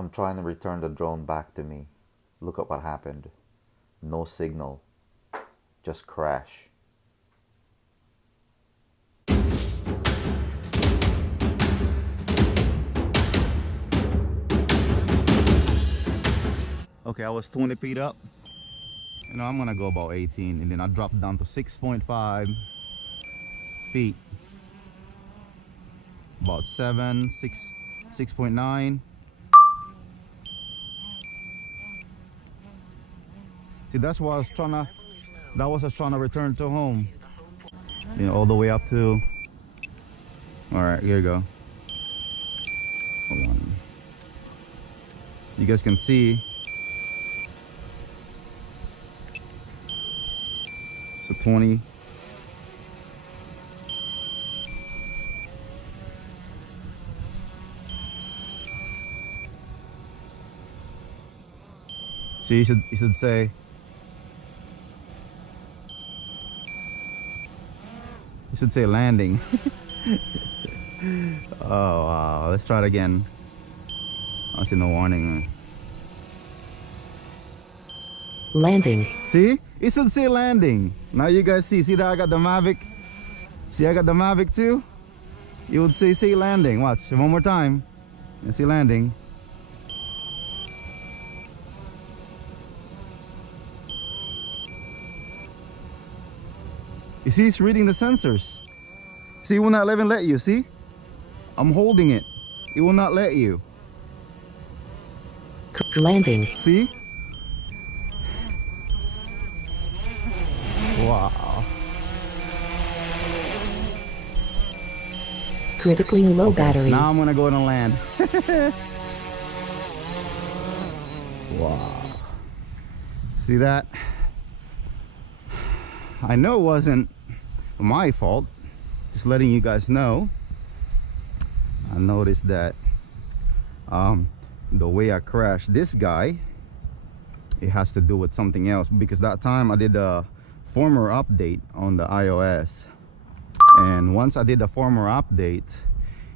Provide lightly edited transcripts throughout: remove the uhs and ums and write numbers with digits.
I'm trying to return the drone back to me. Look at what happened. No signal. Just crash. Okay, I was 20 feet up. You know, I'm gonna go about 18, and then I dropped down to 6.5 feet. About 6.9. See, that's why I was trying to, return to home. You know, all the way up to, all right, here you go. Hold on. You guys can see. So 20. So you should say, landing. Oh wow, let's try it again. I see no warning. Landing. See, it should say landing. Now you guys see that I got the Mavic. See, I got the Mavic too. You would say landing. Watch one more time. You see landing. You see, it's reading the sensors. See, it will not even let you. See, I'm holding it. It will not let you. Landing. See? Wow. Critically low battery. Now I'm gonna go and land. Wow. See that? I know it wasn't my fault. Just letting you guys know. I noticed that the way I crashed this guy, it has to do with something else, because that time I did a firmware update on the iOS, and once I did the firmware update,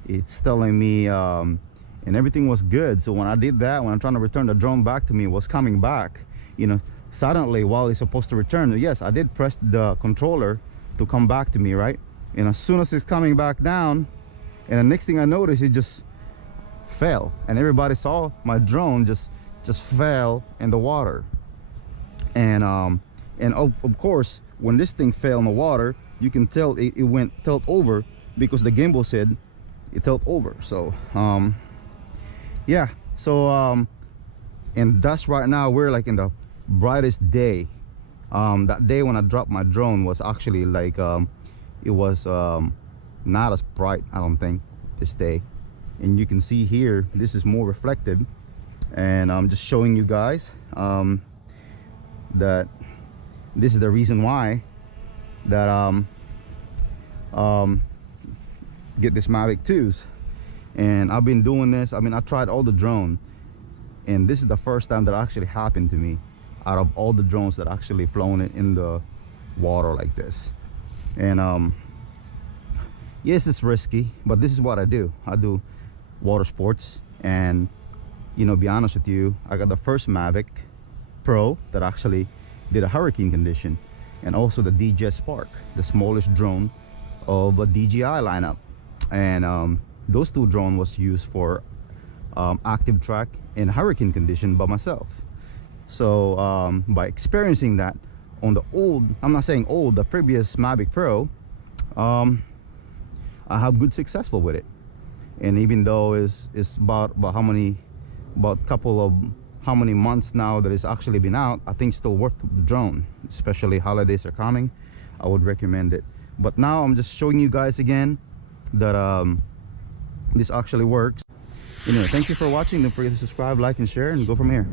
it's telling me and everything was good. So when I did that, when I'm trying to return the drone back to me, it was coming back, you know, suddenly while it's supposed to return. Yes, I did press the controller to come back to me, right? And as soon as it's coming back down, and the next thing I noticed, it just fell, and everybody saw my drone just fell in the water. And of course, when this thing fell in the water, you can tell it went tilt over, because the gimbal said it tilt over. So yeah, so and that's right now we're like in the brightest day. That day when I dropped my drone was actually like it was not as bright, I don't think, this day. And you can see here, this is more reflected, and I'm just showing you guys that this is the reason why that get this Mavic 2s. And I've been doing this, I mean, I tried all the drone, and this is the first time that actually happened to me out of all the drones that actually flown in the water like this. And yes, it's risky, but this is what I do. I do water sports, and you know, be honest with you, I got the first Mavic Pro that actually did a hurricane condition, and also the DJI Spark, the smallest drone of a DJI lineup. And those two drones was used for active track in hurricane condition by myself. So by experiencing that on the old, I'm not saying old, the previous Mavic Pro, I have good successful with it. And even though it's about how many months now that it's actually been out, I think it's still worth the drone, especially holidays are coming. I would recommend it. But now I'm just showing you guys again that this actually works. Anyway, thank you for watching. Don't forget to subscribe, like, and share, and go from here.